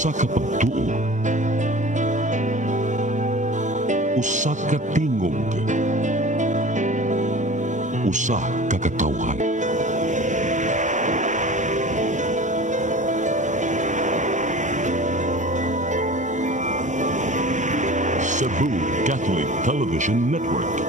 Usa ka pagtuo, usa ka tingog, usa ka katawhan. Cebu Catholic Television Network.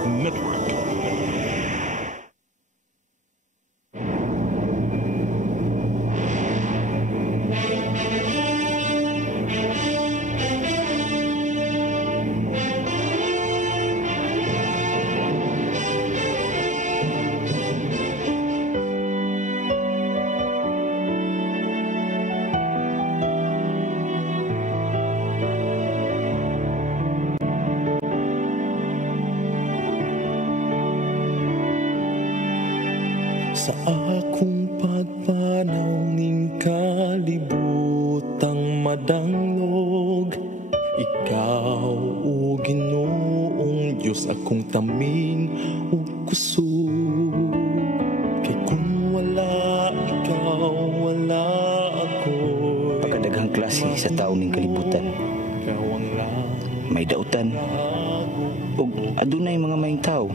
Sa akong pagpanaw ning kalibutang madangog, ikaw o Ginoong Diyos akong tamin ug kusog. Kay kung wala ikaw, wala ako. Pagkadaghang klase sa tao ning kalibutan, may dautan ug adunay mga maayong tao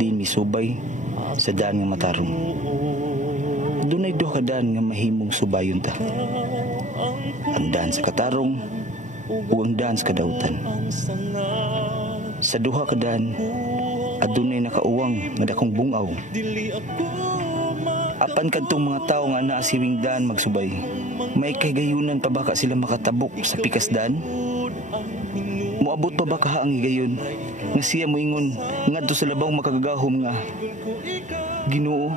di misubay sa daan nga matarong. Dunay duha ka daan nga mahimong subayon ta. Ang daan sa katarong o ang daan sa kadautan. Sa duha ka daan, adunay nakauwang nga dakong bungaw. Apan kadtong mga tao nga naa siwing daan magsubay, may kahigayunan pa baka sila makatabok sa pikas daan? Moabot pa baka ang higayon nga siya moingon ngadto sa labaw makagagahom nga, Ginoo,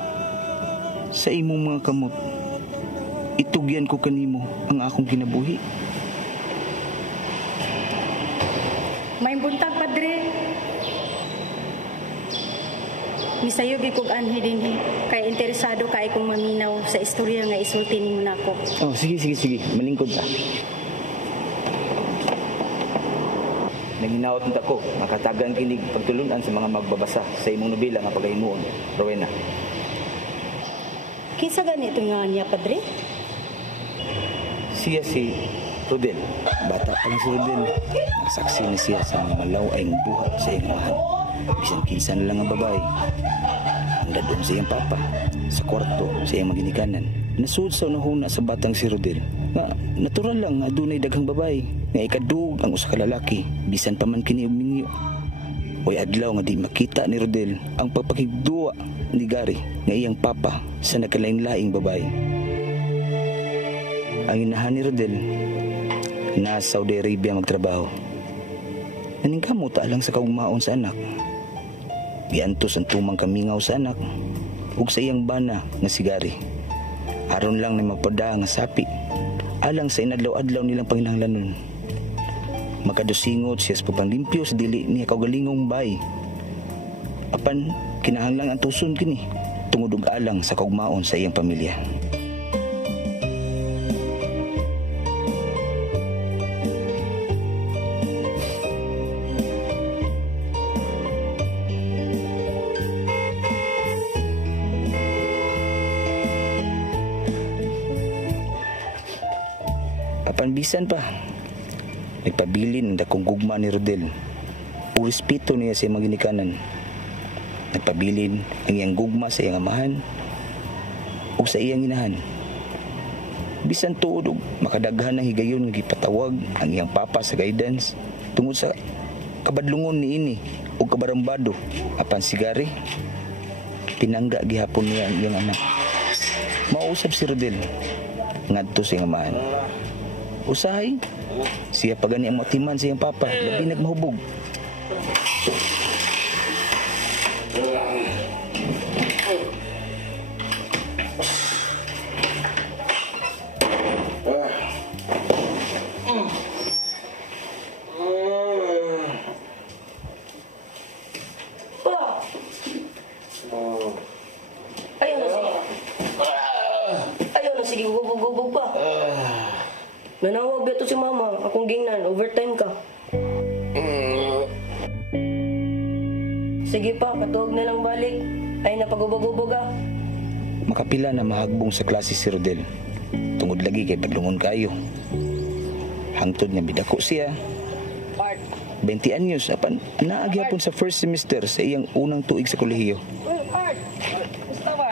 sa imong mga kamot, itugyan ko kanimo ang akong kinabuhi. May buntag, Padre. Misayo gikog anhi dinhi kay interesado kay kung maminaw sa istorya nga isulti nimo nako. Oh, sige. Malingkod ta. Nanginaot nita ko, makatagang kinig pagtulunan sa mga magbabasa sa imong nobela nga pagahimuon, Rowena. Kinsa ganito nga niya, Padre? Siya si Rodel. Bata pa lang si Rodel. Nasaksi na siya sa mga malaw-ayng buhat sa iyang amahan. Bisan kinsa na lang ang babae. Handa doon sa iyang papa, sa kwarto, sa iyang maginikanan. Nasud sa unahuna sa batang si Rodel. Nga, natural lang nga dunay daghang babae. Nga ikadug ang usa ka lalaki, bisan pa man kini og minyo. Oy adlaw nga di makita ni Rodel ang pagpakigduwa ni Gary nga iyang papa sa nagkalain-laing babae. Ang inahan ni Rodel na Saudi Arabia magtrabaho. Naningkamot alang sa kaugmaon sa anak. Giantos ang tumang kamingaw sa anak ug sa iyang bana nga si Gary. Aron lang na magpada nga sapi alang sa inadlaw-adlaw nilang panginahanglanon. Makadusingot siya sa papanglimpyo sa dili niya kaugalingong bay. Apan kinahanglan ang tuson kini tungod og alang sa kaugmaon sa iyang pamilya. Apan bisan pa nagpabilin ang dakong gugma ni Rodel o respeto niya sa iyang ginikanan. Nagpabilin ang iyang gugma sa iyang amahan o sa iyang inahan. Bisan tuod og makadaghan ng higayon nga gipatawag ang iyang papa sa guidance tungod sa kabadlungon niini o kabarambado. Apan si Gary, pinangga gihapon niya ang iyang anak. Mausab si Rodel ngadto sa iyang amahan. Usahay, siya pa gani ang matiman sa iyang papa, labi nagmahubog. Ayaw na, sige, gubog pa. Nanawag beto si mama, akong gingnan, overtime ka. Sige pa, katuog na lang balik. Ay, napagubog-ubog ah. Makapila na mahagbong sa klase si Rodel. Tungod lagi kay padlungon kayo. Hangtod nga bidako siya. 20 anyos apan naagyapon sa first semester sa iyang unang tuig sa kolehiyo.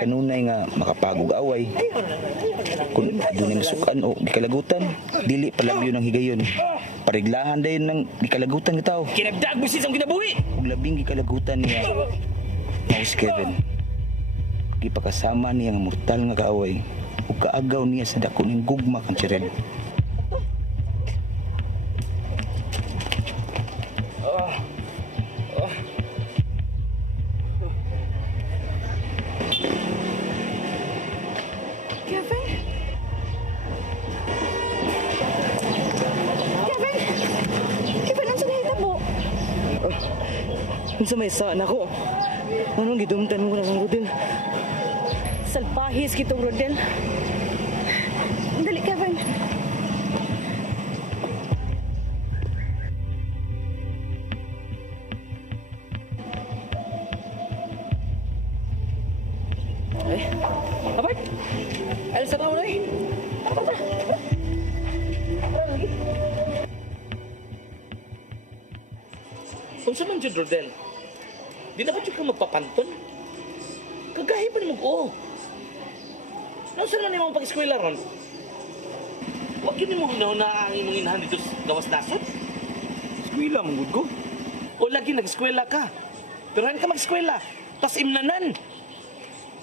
Kanunay nga makapagog away. Kung doon masukan o gikalagutan, dili palabyo ng higayon. Pariglahan dayon ng gikalagutan ng tao. Kinagdag mo sisang kinabuhi! Kung labing gikalagutan niya, Mouse Kevin. Gipakasama niya nga mortal nga kaaway ug kaagaw niya sa dako ning gugma kang Cheryl. Unsa may saan ako? Anong gidumtan mo ng Rodel? Salpahis kitong Rodel. Dali, Kevin. Abay! Alas na ako na eh! Unsa man dyan, Rodel? Di na ba dyan ka magpapanton? Kagahi pa ni mag-oo. Nausan na ni mong pag-eskwela ron? Huwag yun mo na imong inahan dito sa gawas nasod? Eskwela mong ko. O lagi nag-eskwela ka. Pero hindi ka mag-eskwela. Tas imnanan.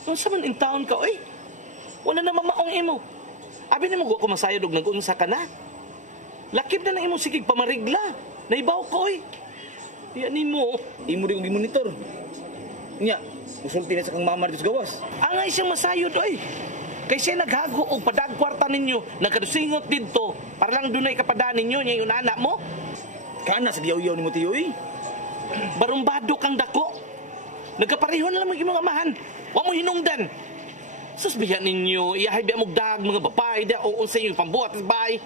Nausan man in town ka, oy? Wala na mamaong imo. Abi ni mo ko masayod og nag-unsa ka na. Lakip na ng imong sigig pamarigla. Naibaw ko, oy. Yan ni mo. Imo rin kong monitor. Nya, usulti na sa kang mama dito sa gawas. Angay siyang masayod, oy. Kay siya naghago og padagkwarta ninyo, nagkadusingot dito, para lang dunay kapadaan ninyo, niya yung anak mo. Kana sa diyaw-yaw ni mo tiyo eh. Barumbado kang dako. Nagkapareho na lang mga amahan. Wa mo hinungdan. Susbihan ninyo, iyahay biya mugdag, mga babae, da o unsa yung pambuhat sa bahay.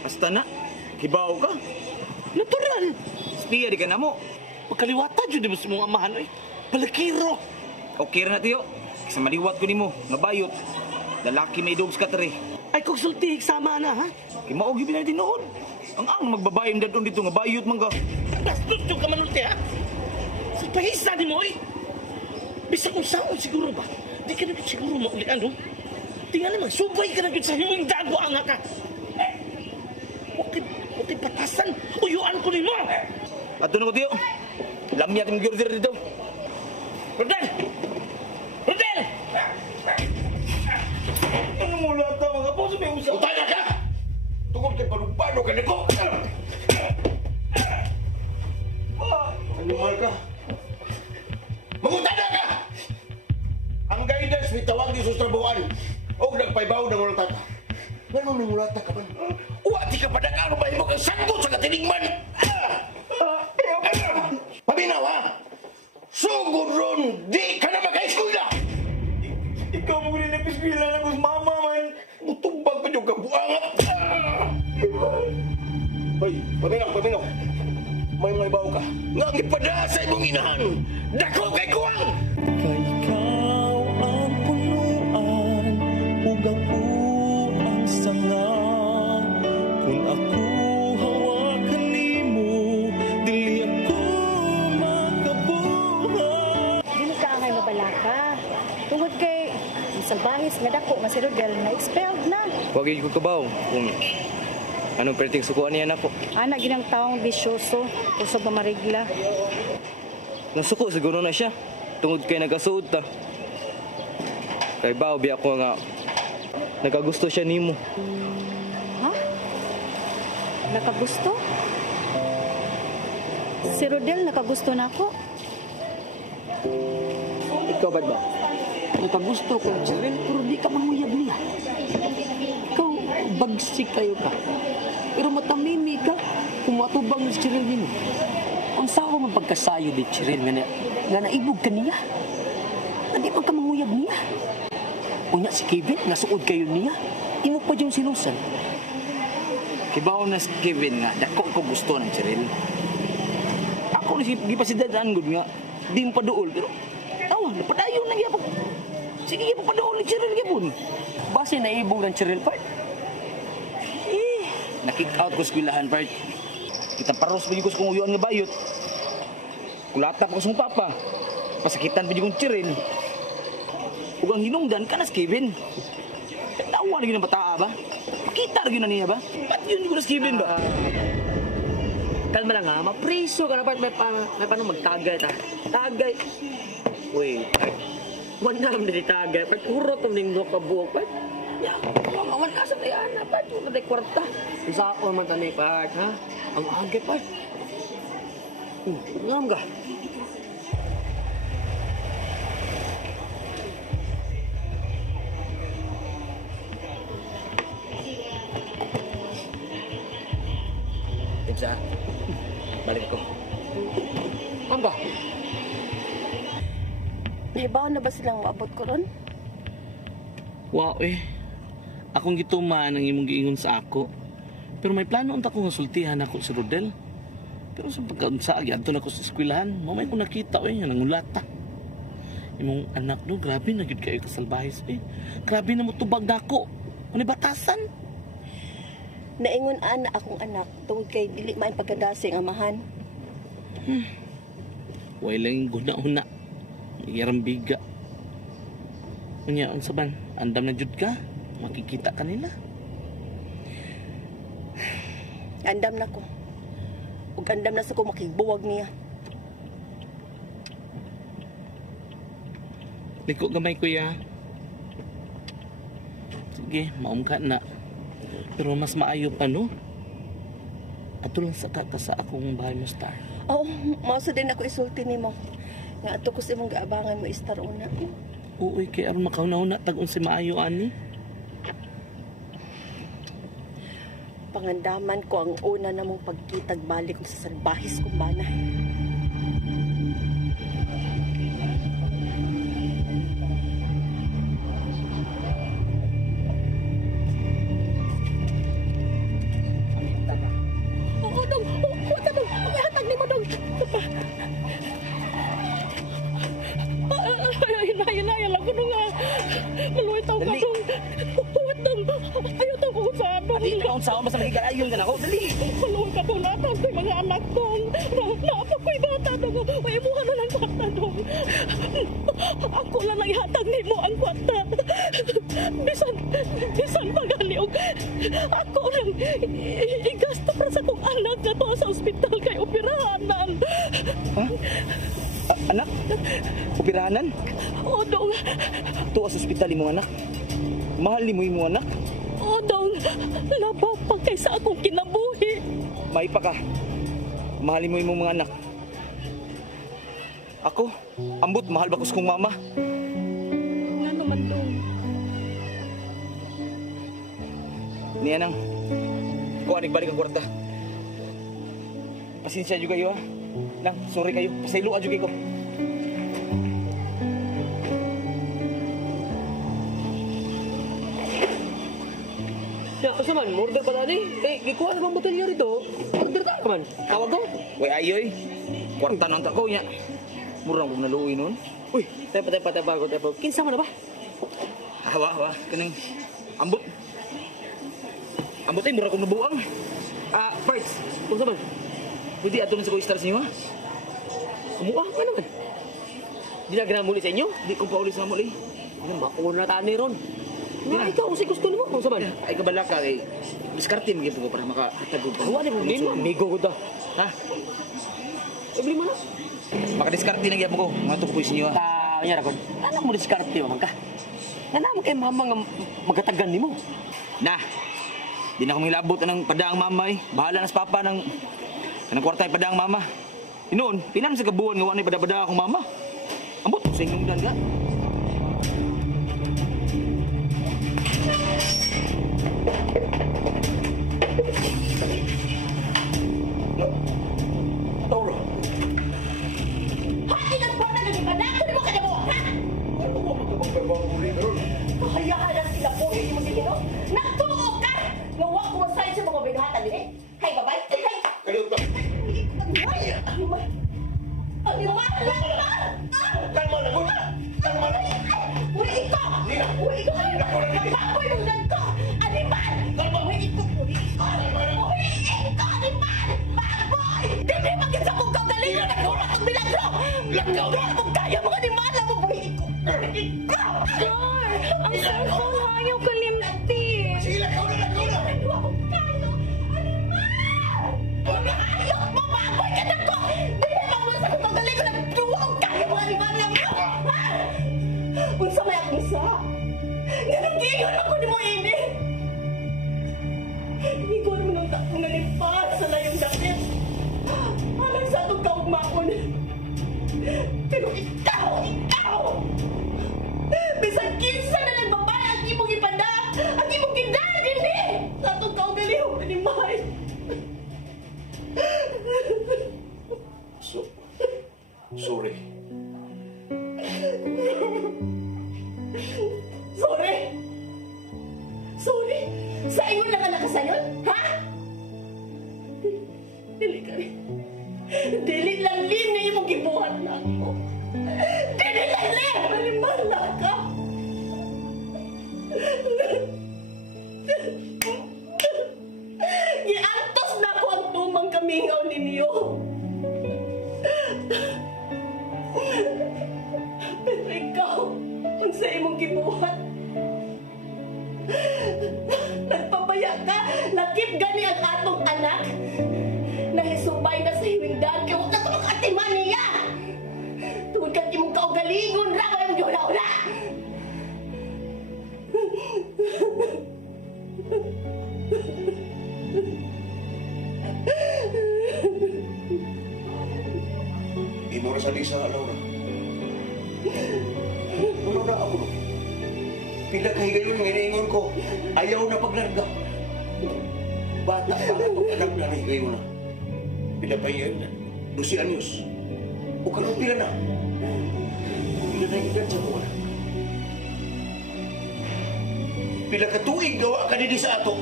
Basta na, kibaw ka. Natural. Spiya di ka na mo. Pagkaliwata dyan mo sa mga amahan, oy. Balakiro. Okay ra na tiyo. Sa maliwat ko nimo, nga bayot. Lalaki may dogs ka tari. Ay, kung sulti, sama na, ha? Kimaog yun na din noon. Ang magbabayim dadon dito nga bayot man ka. Bastos yung kamanulti, ha? Sa pahisa ni mo, oy. Bisa kung saan siguro ba? Di ka na siguro maulian, no? Tingnan naman, subay ka na sa himong dago ang ka. Huwag patasan. Uyuan ko ni mo. Ato na ko tiyo. Lamyak ng gyorder dito. Rodel! Rodel! Ano mo lahat na mga boss? May usap. Utaya ka! Tungkol kay palumpano ka na ko. Ano mahal ka? Mangutana ka! Ang guidance ni tawag ni Sustrabuan o nagpaibaw ng ulat ka. Ganun ng ulat ka man. Uwati ka pa na nga ba mo kang sanggot sa katinigman? Paminaw ha? Sugod ron, di ka na maka-eskwela! Ikaw mo rin nag-eskwela na kus mama man. Butumbag pa yung kabuangat! Hoy, paminaw. May mga ibaw ka. Nga ang ipada sa imong inahan. Dako kay kuwang! Kay ikaw ang punuan, ug ako ang sanga. Kung ako hawakan nimo, dili ako makabuhay. Dili ka angay mabalaka. Tungod kay salbahis nga dako nga si Rodel na expelled na. Huwag yung kabaw kung anong perting sukuan niya na po. Anak ginang taong bisyoso, usog mamarigla. Nasuko siguro na siya. Tungod kay nagkasuod ta. Kay baw, biya ko nga nagagusto siya nimo. Ha? Nakagusto? Si Rodel nakagusto na ako. Ikaw ba ba? Nakagusto ko, Cheryl, pero di ka manguyab niya. Ikaw, bagsik kayo ka. Pero matamimi ka, kung matubang si Cheryl mo. Ang sawa man pagkasayo di Cheryl nga naibog ka niya. Hindi man ka manguyab niya. Unya si Kevin, nga suod kayo niya. Imo pa yung sinusan. Kibaw na si Kevin nga, dako ko gusto ng Cheryl. Ako na gipasidadaan gud nga, di mo pa dool, pero tawa, napadayon na gyapon. Sige gyapon pa dool ni Cheryl gyapon. Base naibog ng Cheryl part. Nakick out ko sa eskwelahan, part. Kitang paros pa ko sa kong uyuan nga bayot. Kulata pa ko sa kong papa. Pasakitan pa kong chiril. Huwag ang hinungdan ka na, Kevin. Tawa na yun ang bataa ba? Makita na yun na niya ba? Ba't yun ko na, Kevin ba? Kalma lang ha, mapriso ka na part. May paano magtagay ta. Tagay. Wait, part. Huwag na naman din tagay. Part, urot ang nindok ka buhok, part. Ya, awan ka sa tayana, part. Huwag na tayo kwarta. Ang sako naman tanay, part, ha? Ang agay, part. Ngam ka. Timsa, balik ako. Ngam ka. Nahibaw na ba silang maabot ko ron? Wow akong gituman ang imong giingon sa ako. Pero may plano unta ko nga sultihan ako si Rodel. Pero sa pagkaunsa gyadto na ko sa eskwelahan, mamay ko nakita nga nangulata. Imong anak no, grabe na gyud kayo kasalbahis Grabe na mo tubag nako. Ano batasan? Naingon ana akong anak tungod kay dili maay pagkadasing amahan. Way lang guna-una. Irambiga. Unya unsa ban? Andam na jud ka? Makikita ka nila. Andam na ko. Ug andam na sa ko makibuwag niya. Liko gamay kuya. Sige, maum ka na. Pero mas maayo pa no? Ato lang sa kaka sa akong bahay mo, Star. Oo, mauso din ako isulti nimo. Nga ato ko sa imong gaabangan mo Star una. Uy, kaya aron makauna tag-on si maayo ani. Pangandaman ko ang una namong pagkitag balik ko sa salbahis kong bana. Oo, dong. Wata, dong. Hatag ni mo, dong. Hinaya lang ko nung maluwi tao ka, dong. Huwag, dong. Ayaw tao ko sa abang. Di na akong basta nagigarayon ka na ako. Dali! Maluwi ka po natin sa mga anak dong. Naapa ko'y bata, dong. May imuha na lang kwarta, dong. Ako lang ang ihatag ni mo ang kwarta. Bisan paganiog. Ako lang igasto para sa kong anak na to sa ospital kay operahanan. Ha? Anak? Operahanan? O, dong. Tuwa sa ospital imong anak? Mahal ni mo imong anak? O, dong. Labaw pa kaysa akong kinabuhi. May pa ka. Mahal mo imong mga anak. Ako, ambot, mahal ba ko sa kong mama? Nga naman, dong. Niya nang, kuha nagbalik ang kwarta. Pasensya juga kayo ha. Nang, sorry kayo. Pasaylo adyo kayo. Ya, asa man, murder pa tadi. Gikuha na bang botelya rito? Murder ta ka man. Tawag ko. Way ayoy, kwarta nang tako niya. Murang kong naluoy nun. Uy, tepa. Kinsa man na ba? Hawa, kanang ambot. Ambot ay murang kong nabuang. Parts. Kung sa man? Pwede ato na sa ko-star sa inyo ha. Kumuha ka naman. Di na ganang muli sa inyo? Di kong paulis na muli. Ano, mauna taan ni Ron. Nga, ikaw si gusto mo. Kung sa man? Ay kabala ka kay diskarte mo ko para makahatag ko. Huwag na problema. Amigo ko to. Ha? Problema na. Makadiskarte na gyapon ko. Mga tukoy sa inyo ha. Kanya rakon. Ano mo diskarte mo ka? Nga naman kay mama nga magatagan ni mo. Na. Di na ko milabot ng padaang mama eh. Bahala na sa papa ng kwarta yung padaang mama. Inoon, pinan sa kabuan nga wala yung pada-pada akong mama. Ambot, sa inungdan ka. Tauro. Ha? Inagbuhan na ganyan ba? Ako mo ka na mo, ha? Ano mo magkapagpabaw mo rin, Ron? Hayaan lang sila po. Hindi mo sige, no? Nagtuog ka! Nawa ko masayad sa mga binahatan din eh. Hay, babay. Hay! Kalot ka. Ang iwan lang ka! Kalma na, Ron. Kalma Ikaw na mo kaya mga animala mo buhay ko. Ikaw! Sir, ang cellphone ayaw kalimti. Sila, ikaw na! Ayaw ko kayo! Animal! Ayaw mo baboy ka na ko! Di naman mo sa pagaling ko nagduwa ko kayo mga animal na mo! Unsa may akisa? Ganun ako ni mo ini! Hindi ko naman ang takong nalipas sa layong dakit. Alang sa itong kaugmaon. Pero ikaw! Bisan kinsa na lang babae ang imong ipada, ang imong gindadin eh! Sa itong kaugalihong animal. Sorry. Sorry? Sa ingon lang ang nakasayon? Ha? Dili ka rin. Dili lang lim na imong gibuhat na ako. Dili lang lim! Malimala ka! Giantos na ako ang tumang kamingaw ninyo. Pero ikaw, kung sa imong gibuhat, nagpapaya ka, lakip gani ang atong anak, nahisubay na sa hiwingdan, kaya huwag na ito makatiman niya. Tungod kang imong kaugalingon, rawa yung diula-ula. Imo ra sa Lisa, Laura. Ano na ako no? Pila kahigayon nga iniingon ko, ayaw na paglarga. Bata pa ako anak na nahigayon na. Pila pa yan, 12 anyos. O karoon pila na. Pila na edad sa mga. Pila ka tuig gawa ka din sa ato.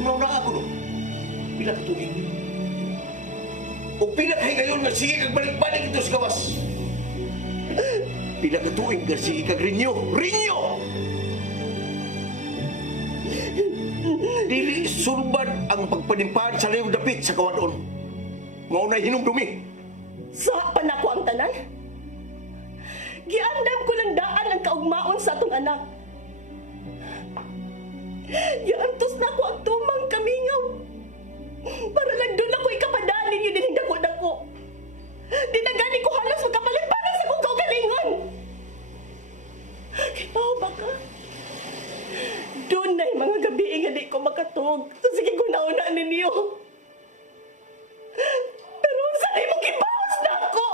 Ano na ako no? Pila ka tuig. O pila kahigayon nga sige kag balik-balik ito sa gawas. Pila ka tuig nga sige kag rinyo. Dili sulbad ang pagpanimpad sa layong dapit sa kawadon. Maunay hinumdumi. Sa panako ang tanan? Giandam ko lang daan ang kaugmaon sa atong anak. Giantos na ko ang tumang kamingaw. Para lang doon ako ikapadali niyo din dako-dako. Dinagani ko halos magkapaliparan sa kong kaugalingon. Kipaw ba ka? Doon na yung mga gabi nga di ko makatog. So sige ko nauna ninyo. Pero saan mo kibawas na ako?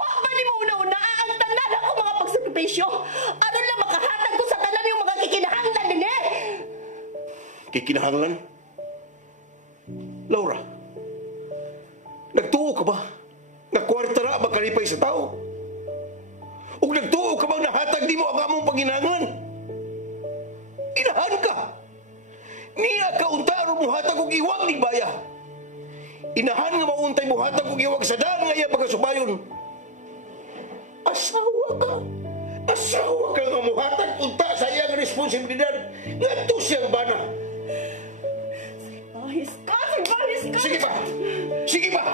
Wa ba ni mo una-una ang tanan ako mga pagsakripisyo? Ano lang makahatag ko sa tanan yung mga kikinahanglan din eh? Kikinahanglan? Laura, nagtuo ka ba? Nagkwartara ba kalipay sa tao? O nagtuo ka bang nahatag di mo ang among panginahanglan? Inahan ka! Niya ka untaro mo hatag og iwag ni baya. Inahan nga mauntay mo hatag og iwag sa daan nga iya pagkasubayon. Asawa ka nga muhatag unta sa iyang responsibilidad nga ito siyang bana. Bahis ka! Sige pa!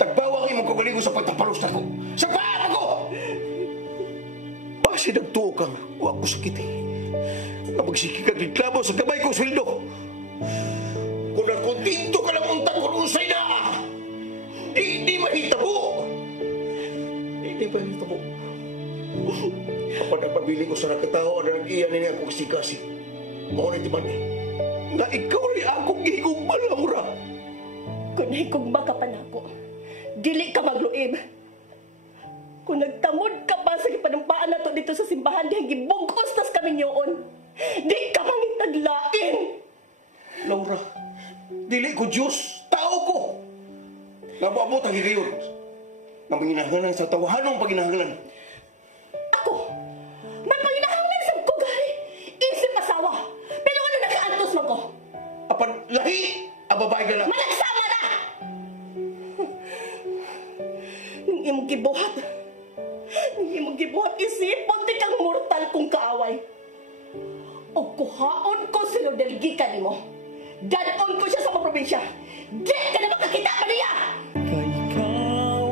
Tagbawang imong kagalingo sa pagtapalos na ko. Sa paan ako! Basi nagtuo kang huwag ko sakit eh. Na magsiki kang reklamo sa gamay kong sweldo. Kung nakuntinto ka lang untang kung unsay na, di mahitabo. Di mahitabo. Kapag nagpabili ko sa nakatao, na nag-iyan niya akong sikasi. Maunay di man eh. Nga ikaw rin akong gigong Laura. Kung higugma ka pa na ako, dili ka magluib. Kung nagtamod ka pa sa gipanumpaan na to dito sa simbahan, di gibugos tas kami nyoon. Di ka mangitaglain. Laura, dili ko Diyos, tao ko. Nabuabot ang higayon. Nga panginahanglan sa tawahanong panginahanglan. Ako, may panginahanglan sa kugari. Isip asawa. Pero ano nakaantos mo ko? Apan lahi, ababay ka lang. Malagsama na! Nung imong gibuhat, isipon di kang mortal kong kaaway. O kuhaon ko si Rodel gikan mo. Danon ko siya sa mga probinsya. Di ka na makakita pa niya! Kay ikaw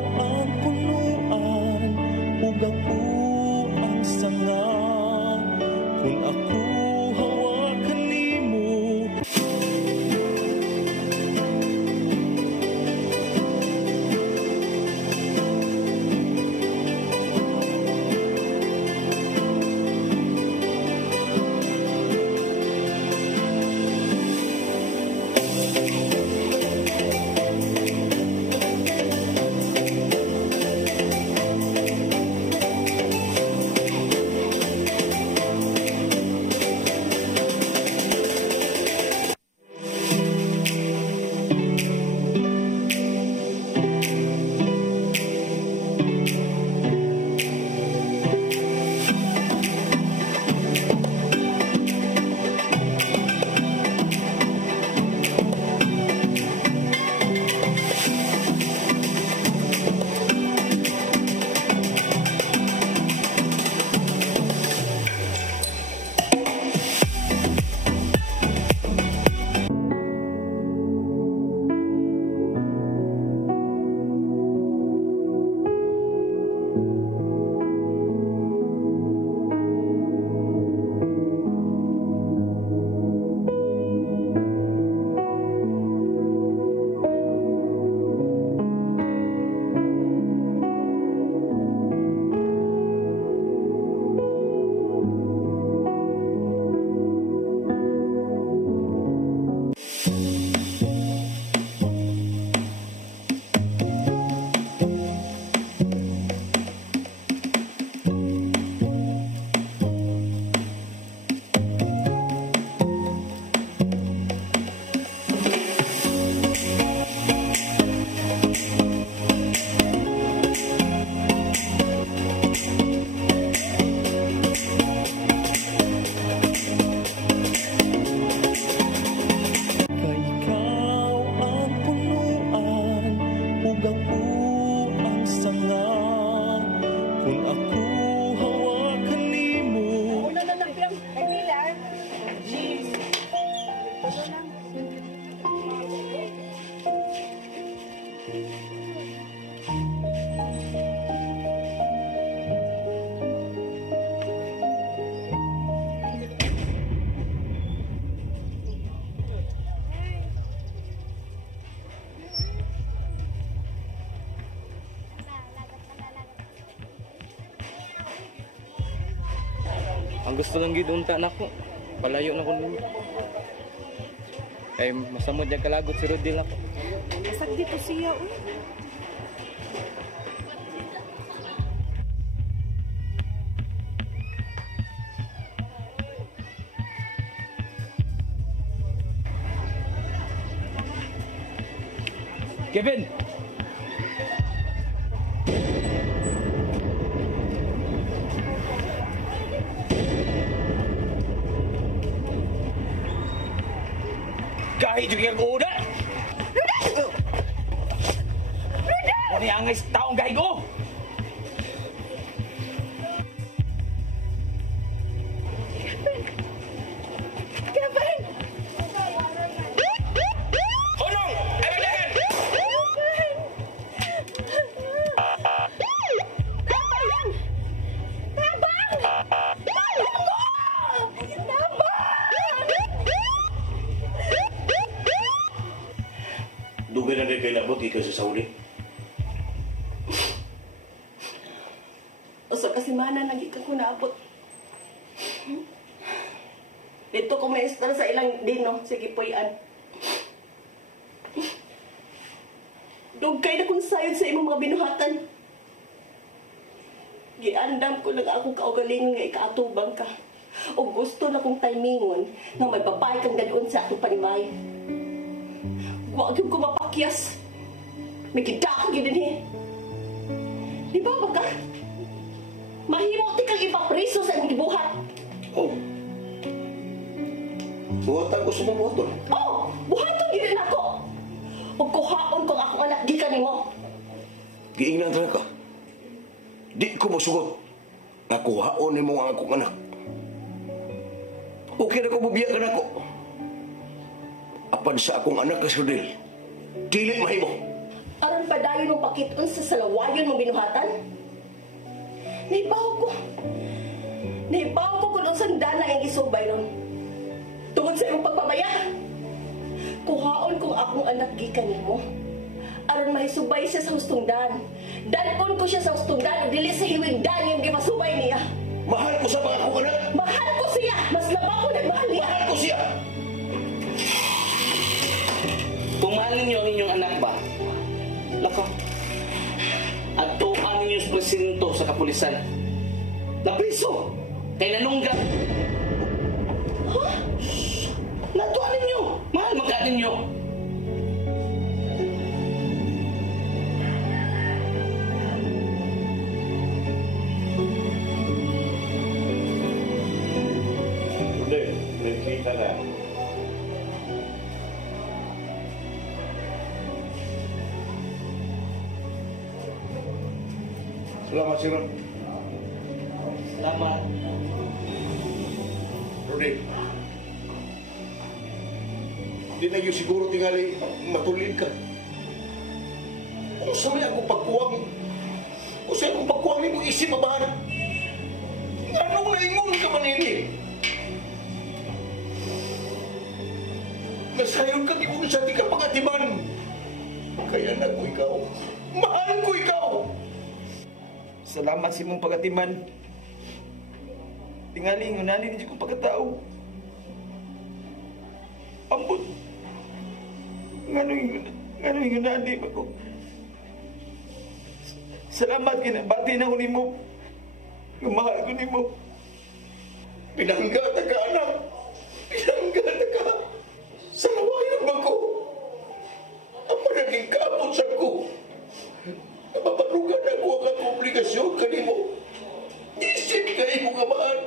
Ang gusto lang gid unta nako. Palayo na ko ninyo. Kay masamod yung kalagot si Rodel ako. Kasag dito siya, uy. Kevin! Kahit yung yung uda! Rodel! Ano yung angay sa taong gay ko? Kevin! Honong! Agad-agad! Tabang! Tabang! Dugay na rin kayo labot ikaw sa Saudi. Usa ka semana lagi ka ko naabot. Dito ko may estar sa ilang dino, sige puyan. Dugay na kung sayod sa imong mga binuhatan. Giandam ko lang ako kaugalingon nga ikaatubang ka. O gusto na kong timingon nga may babae kang dadun sa ato panimay. Huwag yung ko mapakyas. May gidakang gidin eh. Di ba ba ka? Mahimo ti kang ipapriso sa imong gibuhat. Oh. Buhatan ko sa mga buhaton. Oh, buhaton gidin ako. Ug kuhaon kong akong anak gikan nimo. Giingnan na ka. Di ko masugot. Nakuhaon ni mo ang akong anak. Okay na ko bubiyakan ako. Apan sa akong anak ka si Rodel, dili mahimo. Aron pa dayon mong pakiton sa salawayon mong binuhatan? Naibaw ko kung saan dana ang isubay ron. Tungod sa iyong pagpabaya. Kuhaon kong akong anak gikan nimo. Aron mahisubay siya sa hustong dan. Dalpon ko siya sa hustong dan, dili sa hiwing dan yung gipasubay niya. Mahal ko sa mga akong anak. Mahal ko siya! Mas labaw ko nagmahal niya. Mahal ko siya! ka. At tuan ninyo sa presinto sa kapulisan. Napriso! Kay nanungga! Ha? Natuan ninyo! Mahal magka ninyo! Kita na. Salamat, Sir. Salamat. Rudy. Hindi na yung siguro tingali matulid ka. Kung saan akong pagkuwang, kung saan akong pagkuwang ni mong isip, mabahan. Anong naingon ka manini? Nasayon ka di ko sa di ka pangatiman. Kaya na ko ikaw. Mahal ko ikaw. Salamat sa imong pagatiman. Tingali ngunani din ko pagkatao. Ambot. Ngano'y ngunani ba ko? Salamat kinabati na ko nimo. Mahal ko nimo. Pinangga ta ka, anak. Pinangga ta ka. Sa lawayan ba ko? Ang managing kaabot sa ko. Napaparugan ako ang obligasyon kanimo. Isip ka imong amahan.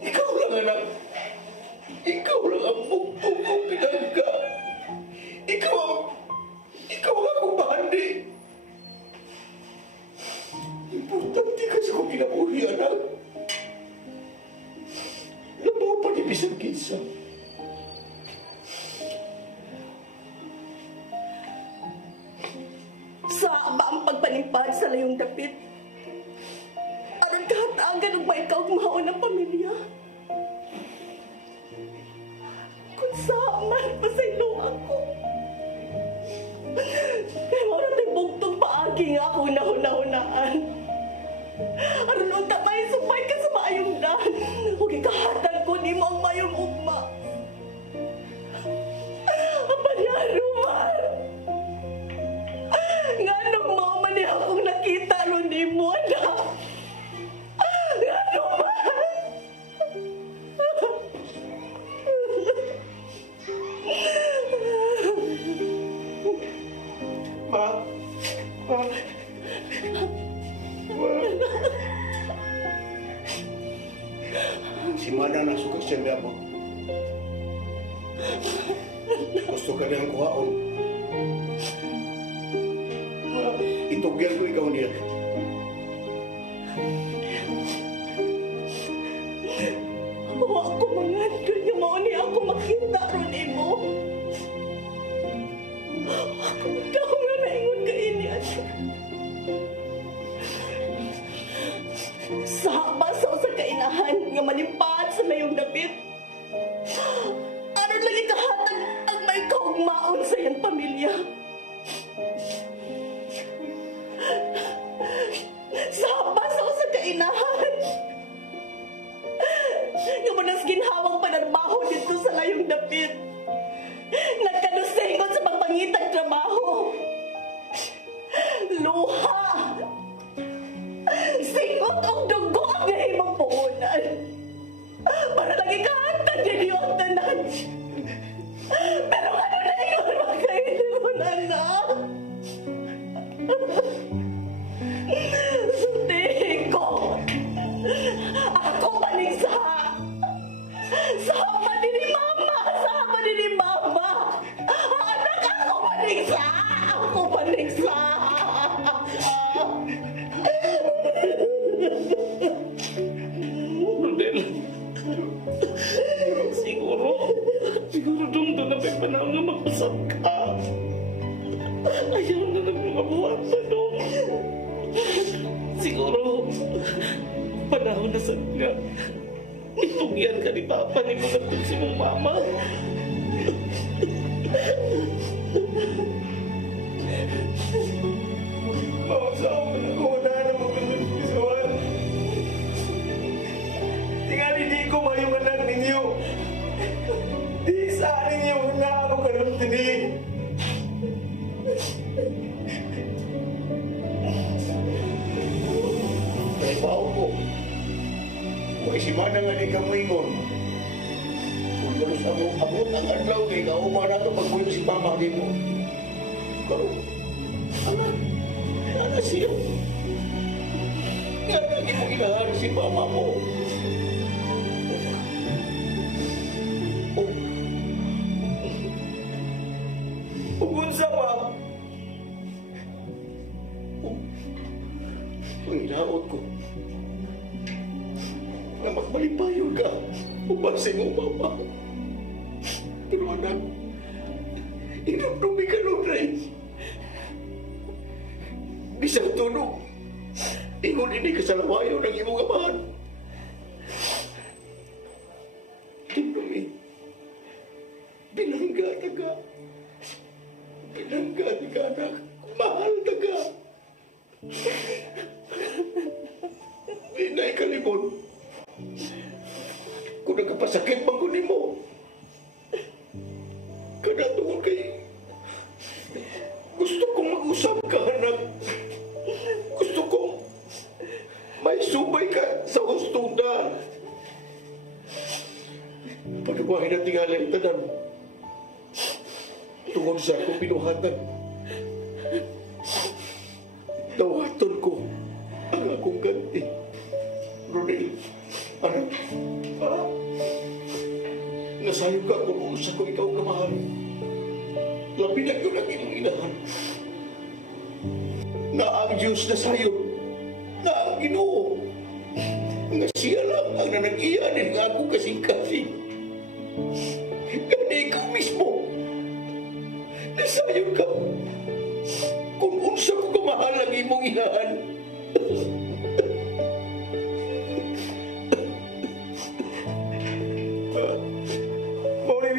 Ikaw lang, anak. Ikaw lang ang bugtong kong pinangga. Ikaw ang akong bahandi. Importante ka sa kong kinabuhi, anak. Labaw pa ni Bisang Kinsa. Sa ba ang pagpanimpad sa layong dapit? Aron kahatagan ug ba ikaw mahaon ng pamilya? Kung saan pasaylo ako. Kaya mo rin bugtong paagi nga ako nahuna-hunaan. Aron ang kamay sumay ka sa maayong dan. Huwag ikahatag ko ni mo ang mayong ugma. Apa niya, Roman? Nganong mao man niya akong nakita ron ni mo na. Ngano man? Ma. Si Mana nang suka siya mo. Gusto ka niyang kuhaon. Itugyan ko ikaw niya. Wa ako mangandun yung mauni ako makita ron ni mo. Ikaw nga naingon ka ini ato. Sa basaw sa kainahan nga manimpad sa layong dapit. Aron lagi kahatag ang may kaugmaon sa iyang pamilya. Sa basaw sa kainahan nga munas ginhawang panarbaho dito sa layong dapit. Nagkadusingon sa pagpangitag trabaho. Luha! Singot ang dugo ang gahimang puhunan. Para lagi kahatag din yung tanan. Pero ano na yun magkainin mo na na? Tiko! Ako manisa! Sama din ni Mama! Sama din ni Mama! Anak ako manisa! Ako manisa! Rodel, siguro doon na may panahon nga magpasap ka. Ayaw na nagmamabuhat pa doon. Siguro, panahon na sad nga. Itugyan ka ni Papa ni mga tun si mong mama. Mausaw ko na kung wala na magpapisuan. Tingali di ko mayong anak ninyo. Di sa ninyo na ako karoon tini. Mana nga di ka moingon. Kung galos abot ang adlaw kay kauman na ito pagbuyo si mama di mo. Pero, ana siya. Nga lagi mo inahan si mama mo. Ugun sa pa. Ang inaot ko. Na magmalipayon ka. Upasin mo, mama. Pero anak, inumdumi ka nun, Ray. Bisang tunog. Ingon ini kasalawayo ng imong amahan. Timdumi. Bilangga taga. Bilangga taga, anak. Mahal taga. Inay kalimon. Kung nagkapasakit bang kunin mo, kada tungkol kay gusto kong mag-usap ka, anak. Gusto kong may subay ka sa hustudan. Pagkakuhain ang tingali ang tanan, tungkol sa akong pinuhatan, dawaton ko ang akong ganti. Rodel, anak, nasayang ka kung usa ko ikaw kamahal. Labi na yun ang imong inahan. Na ang Diyos na sayo, na ang Ginoo, nga siya lang ang nanag-iyanin nga ako kasing-kasing. Kani ikaw mismo, nasayon ka kung unsa ko kamahal ang imong inahan.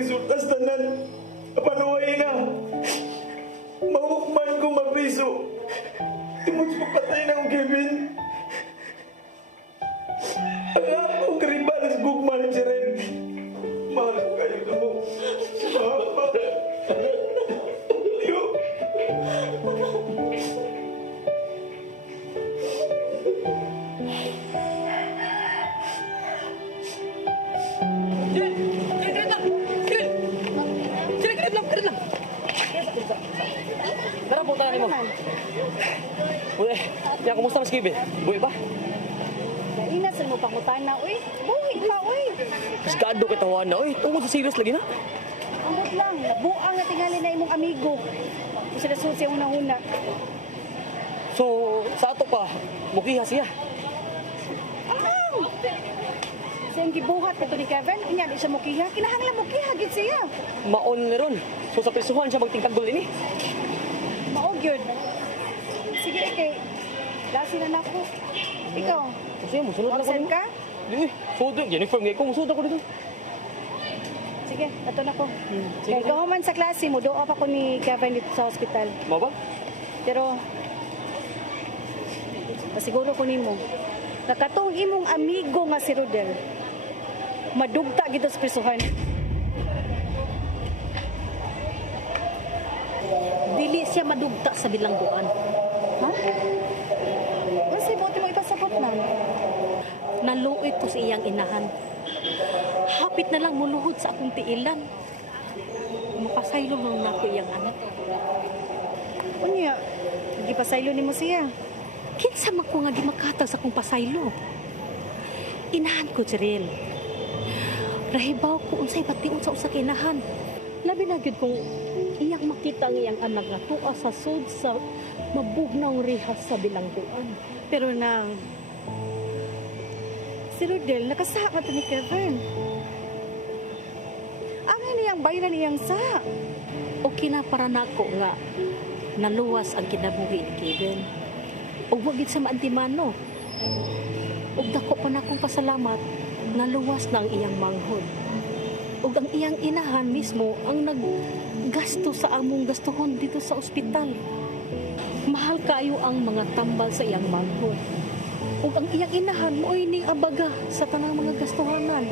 Resultas tanan panuway na mahukman ko mapriso tungod sa pagpatay ng Kevin. Ang akong karibal sa gugman si Ren. Mahal ko kayo na mo. Uy, ya, kumusta mas Kevin? Buhay ba? Kainat sa mo pangutana, uy. Buhi ka, uy. Sigado ka tawa na, uy. Tungkol sa serious lagi na. Ambot lang, nabuang na tingali na imong amigo. Kasi nasunod siya una-una. So, sa ato pa, mukiha siya. Siyang gibuhat ito ni Kevin, inya di siya mukiha. Kinahanglan mukiha, gid siya. Maon na ron. So, sa prisuhan siya magtingkagol ini. Maog yun. Sige, kay lasi na nako. Ikaw, Kasi musunod na ko absent dito. ka? Di, sunod. Uniform ngayon ko, musunod ako dito. Sige, ato na ko. Sige. Kaya kahuman sa klase mo, doon pa ko ni Kevin dito sa hospital. Mo ba? Pero, pasiguro ko nimo, nakatong imong amigo nga si Rodel, madugta gito sa prisuhan. Dili siya madugta sa bilangguan. Ha? Kasi buti mo ipasabot na. Naluoy ko sa iyang inahan. Hapit na lang muluhod sa akong tiilan. Mapasaylo lang na ako iyang anak. Unya, gipasaylo nimo siya. Kinsa man ko nga gimakatag sa akong pasaylo. Inahan ko, Cheryl. Rahibaw ko unsay batiun sa usa ka inahan. Labi na gyud kung iyang makita ang iyang anak nga tuwa sa sud sa mabugnaw rehas sa bilangguan. Pero nang si Rodel, nakasaha ka to ni Kevin. Angay niyang bayaran niyang saha. Okay na para nako nga naluwas ang kinabuhi ni Kevin. Ug wag gid sa maantimano. Ug dako pa na akong pasalamat naluwas na ang iyang manghod. Ug ang iyang inahan mismo ang naggasto sa among gastuhon dito sa ospital. Mahal kayo ang mga tambal sa iyang manghod. Ug ang iyang inahan mo'y ning abaga sa tanang mga gastuhanan.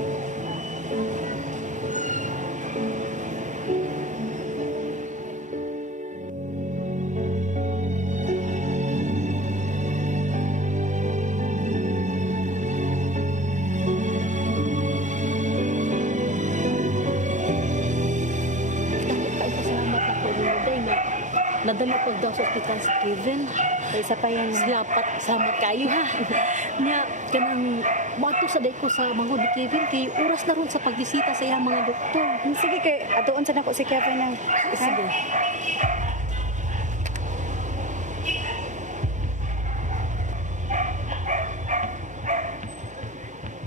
nadala pag daw sa ospital si Kevin. Kaya isa pa yan. Salamat kayo ha. Nya, kanang mato sa day ko sa mangod ni Kevin, kay oras na ron sa pagbisita sa iyang mga doktor. Sige, kay atuon sa nako si Kevin na. Sige.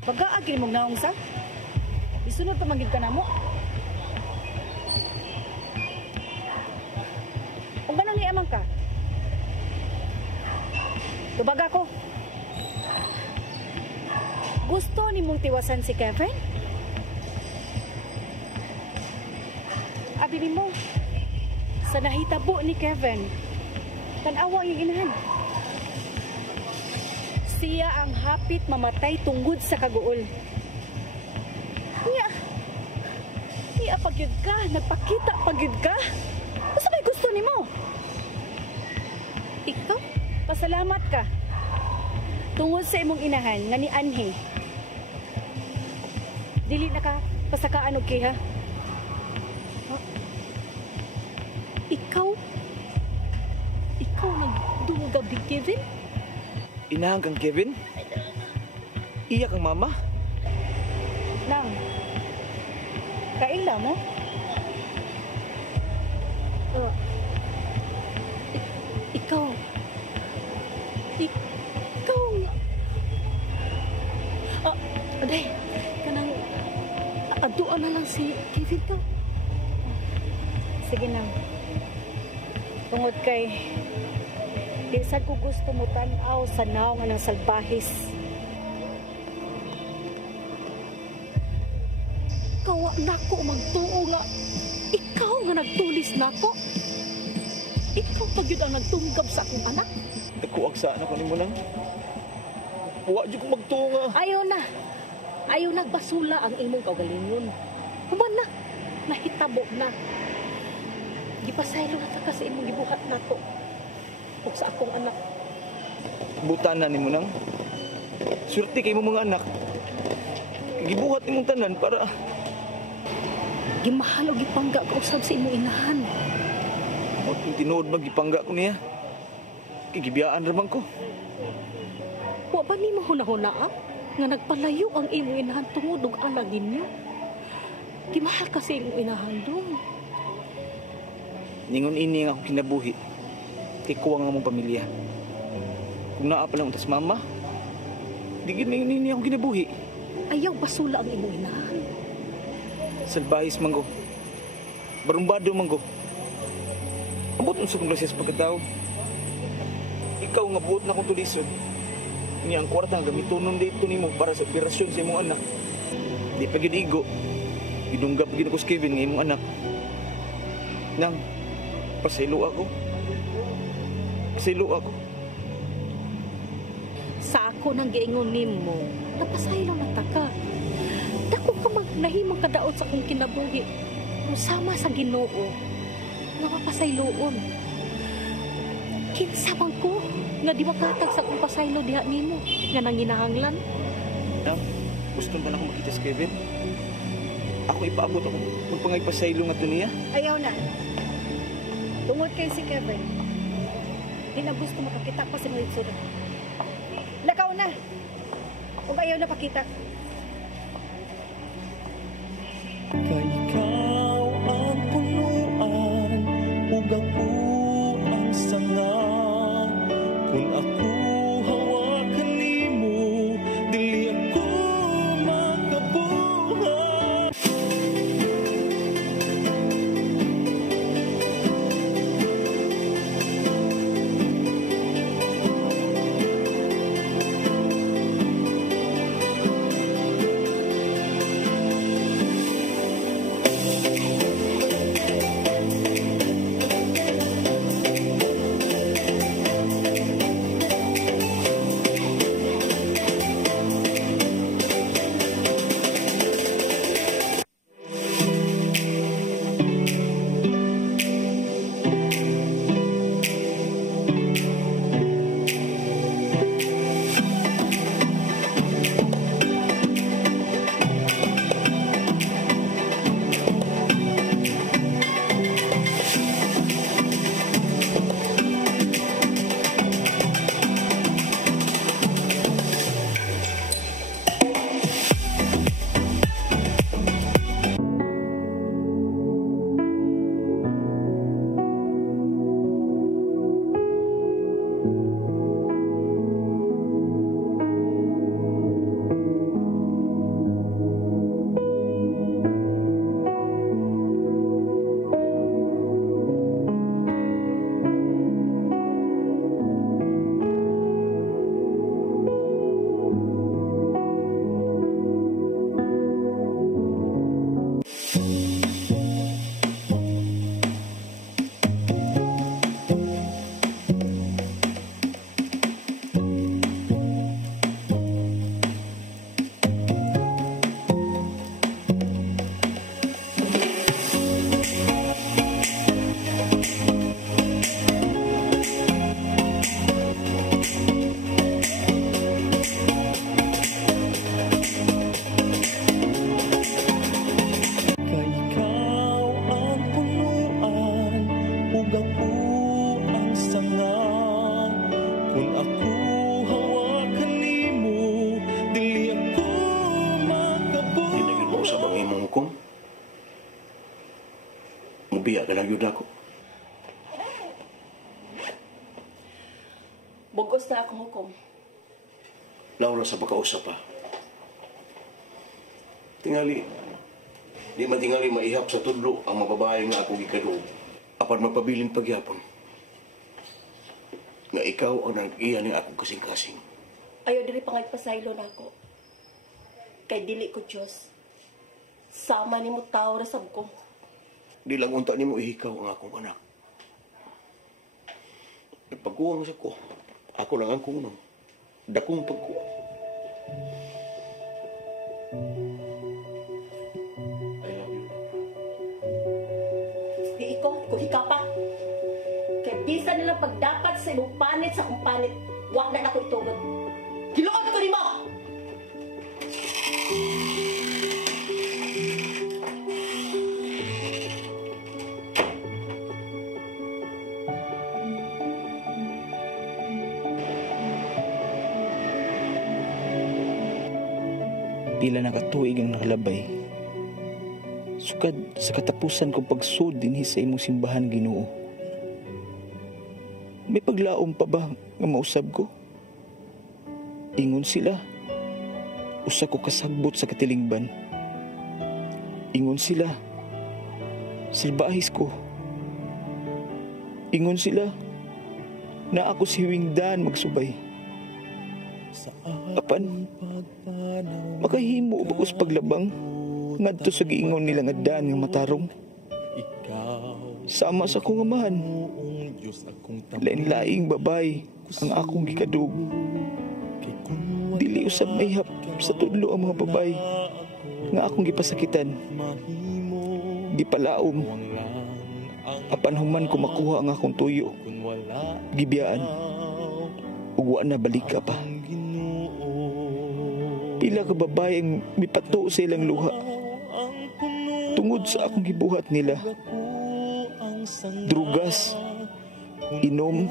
Pagkaagin mong naong sa? Isunod pa magid ka na mo. Kung ganun ni amang ka? Tubag ako. Gusto ni mong tiwasan si Kevin? Abi ni mo, sa nahitabo ni Kevin, tanawa yung inahan. Siya ang hapit mamatay tungod sa kaguol. Niya pagyud ka, nagpakita pagyud ka. Basta may gusto ni mo. Ikaw, pasalamat ka. Tungod sa imong inahan, nga ni Anhe. Dili na ka pasakaan og kiha. Ikaw nagdungag ni Kevin? Inahan kang Kevin? Iya kang mama? Nang, kaila mo? Ikaw aday, kanang aduan na lang si Kevin ka. Sige nang. Tungod kay di sad ko gusto mo tan-aw sa naong ng salbahis. Kawa nako magtuo nga ikaw nga nagtulis nako. Ikaw pagyud ang nagtunggab sa akong anak. Nakuwag saan ako ni mo lang. Wa jud ko magtunga. Ayaw nagbasula ang imong kaugalingon. Human na, nahitabo na. Gipasaylo na ta ka sa imong gibuhat nato. O sa akong anak. Butan na ni mo nang. Surti kay mo mga anak. Gibuhat imong tanan para gimahal o gipangga ka usab sa imong inahan. Kamot yung tinuod magipangga ko niya. Kigibiyaan raman ko. Wa ba ni mo hunahuna nga nagpalayo ang imong inahan tungod og anak ninyo? Gimahal ka sa imong inahan dong. Ningon ini nga akong kinabuhi. Kay kuwang nga mong pamilya. Kung naa pa lang utas mama, di gid ningon ini akong kinabuhi. Ayaw basula ang imong inahan. Salbahis manggo. Barumbado manggo. Abot unsa kong grasya sa pagkatao. Ikaw nga buot na kong tulisod. Niya ang kwarta nga gamitonon dito nimo para sa operasyon sa imong anak. Di pa gyud igo. Gidunggap gyud ko sa Kevin nga imong anak. Nang pasaylo ako. Pasaylo ako. Sa ako nang giingon nimo, napasaylo na ta ka. Dako ka magnahimong kadaot sa akong kinabuhi. Sama sa Ginoo nga mapasayloon. Kinsa man ko nga di makatag sa akong pasaylo diha nimo nga nanginahanglan. Nang gusto ba na akong makita si Kevin? Ako ipaabot ako magpangay pasaylo nga to niya. Ayaw na. Tungod kay si Kevin, di na gusto makakita ko sa mga itsura. Lakaw na. Huwag ayaw na pakita. Kay ikaw ang punuan, ug ako ang sanga. Kung ako hawakan nimo, dili ako makabuhat. Magbiya ka lang yun ako. Bugos na akong hukom. Laura, sa pagkausap pa. Tingali. Di man tingali maihap sa tudlo ang mababae nga akong ikaduog. Apan magpabiling pagyapon. Nga ikaw ang nag-iya ni akong kasing-kasing. Ayaw diri pangay pasaylo na ako. Kay dili ko Diyos. Sama ni mo tao rasab ko. Di lang unta ni mo ihikaw ang akong anak. Pagkuwang sa ko, ako lang ang kunong. Dakong pagkuwang. I love you. Di iko, kung hika pa. Kay bisa nila pagdapat sa imong panit sa akong panit, wag na ako itugod. Giluod ko ni mo! Pila na katuig ang nakalabay. Sukad sa katapusan kong pagsud dinhi sa imong simbahan, Ginoo. May paglaom pa ba nga mausab ko? Ingon sila, usa ko kasagbot sa katilingban. Ingon sila, silbahis ko. Ingon sila, na ako si Wingdan magsubay. Apan, makahimo ba ko sa paglabang ngadto sa giingon nila nga dan yung matarong? Sama sa akong amahan, lain-laing babay ang akong gikadug. Dili usab mayhap sa tudlo ang mga babay nga akong gipasakitan. Gipalaom, apan human ko makuha ang akong tuyo, gibiyaan, ug wa na balik ka pa. Pila ka babae ang mipato sa ilang luha tungod sa akong gibuhat nila. Drugas, inom,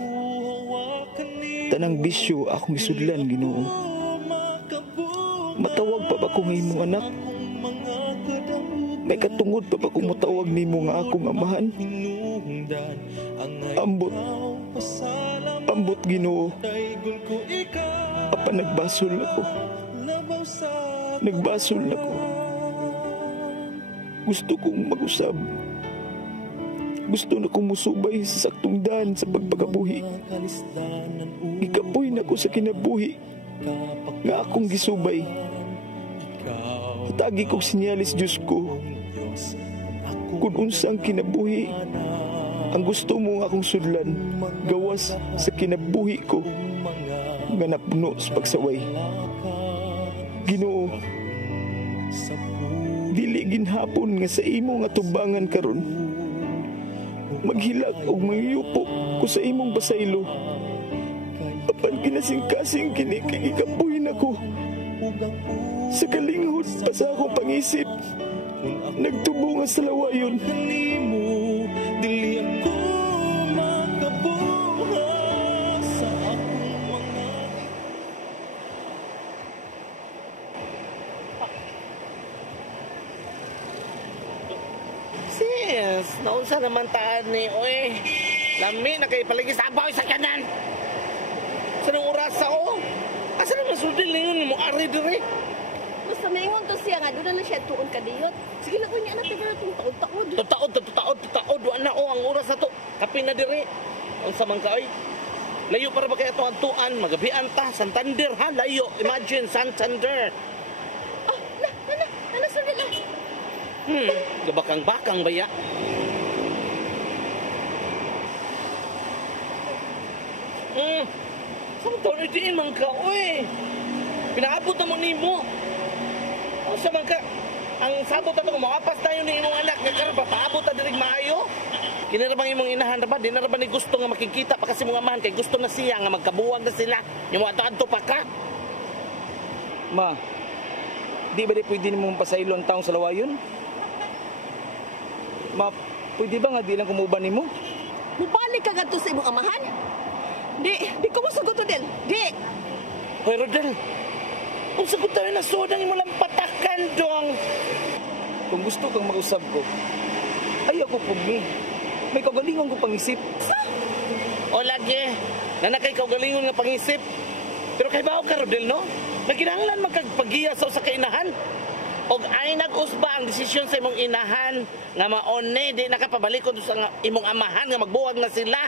tanang bisyo akong isudlan, Ginoo. Matawag pa ba ko nga imong anak? May katungod pa ba kung matawag nimo nga akong amahan? Ambot, ambot, Ginoo. Apa nagbasol ako? Nagbasol ako. Gusto kong mag-usab. Gusto na kong musubay sa saktong daan sa pagpagabuhi. Ikapoy na ko sa kinabuhi nga akong gisubay. Hatagi kong sinyalis, Diyos ko, kung unsang kinabuhi ang gusto mo nga akong sudlan, gawas sa kinabuhi ko nga napuno sa pagsaway. Ginoo, dili ginhapon nga sa imo nga tubangan karon. Maghilak og mangyupo ko sa imong basaylo. Apan kinasing-kasing kini kay ikapoy nako. Sa kalinghod pa sa akong pangisip, nagtubo nga sa lawayon. Dili ako makabuhat sa akong mga... Sis, naunsa naman taan ni oy. Lami na kay palagi sa abaw sa kanan. Sa nang oras sa o. Asa naman sudil lingon mo ari dire? Basta maingon to siya nga, doon na siya tuon kadiyot. Sige lang ko niya na pero itong taod-taod. Taod, wa na o ang oras na to. Kapin na dire. Ang samang ka oy. Layo para ba kaya ito ang tuan? Magabian ta, Santander ha, layo. Imagine, Santander. Ano sudil lang? Gabakang-bakang baya. Samtong na diin man ka, oy. Pinaabot na mo ni mo. Ang samang ka, ang sabot na ito, mawapas tayo ni imong anak. Nga ka paabot na dirig maayo. Kinarabang imong inahan na ba? Di na ba ni gusto nga makikita pa kasi mga amahan. Kay gusto na siya nga magkabuwag na sila. Yung mga ato pa ka. Ma, di ba di pwede mong pasaylo ang taong sa lawayon? Ma, pwede ba nga di lang kumuban ni mo? Mubalik ka ganito sa imong amahan? Di ko masagot to din. Di! Hoy, Rodel. Kung sagot tayo na sodang mo lang patakan dong. Kung gusto kang mag-usab ko, ayaw ko pugni. May kagalingon ko pangisip. O lagi, na nakay kaugalingon nga pangisip. Pero kay baho ka, Rodel, no? Nagkinahanglan magkagpagiya sa usa ka inahan. Og ay nag-usba ang desisyon sa imong inahan nga maone di nakapabalikod sa imong amahan nga magbuwag na sila.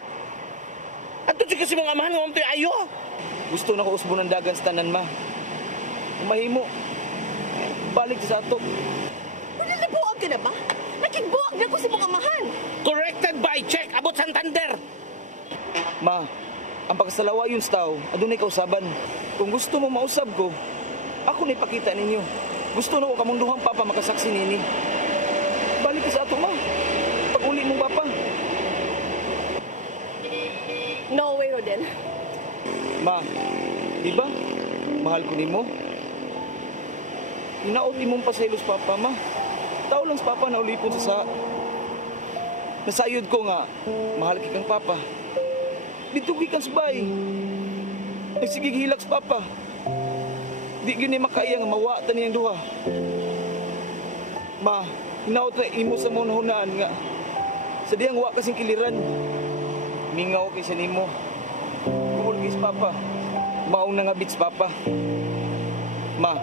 At ito kasi imong amahan nga mamtoy ayo. Gusto na ko usbo ng dagan sa tanan, ma. Kung mahimo, balik sa ato. Nalibuag ka na ba? Nakigbuag na ko si mong amahan. Corrected by check abot Santander. Ma, ang pagkasalawa yung tao, adunay kausaban. Kung gusto mo mausab ko, ako na ipakita ninyo. Gusto na ko kamong duhang papa makasaksi nini. Balik ka sa ato, ma. Pag-uli mong papa. No way, Rodel. Ma, di ba? Mahal ko nimo. Hinaot imong paselos papa, ma. Tao lang sa papa na ulipon sa nasayod ko nga, mahal kang papa. Dito gikan sa bay. Nagsigig hilak sa papa. Di gini makaya nga mawatan niyang duha. Ma, hinaot na imo sa mong hunaan nga. Sa diyang wa kasing kiliran. Mingaw kay sa nimo. Kumul kay sa papa. Maong nangabit sa papa. Ma,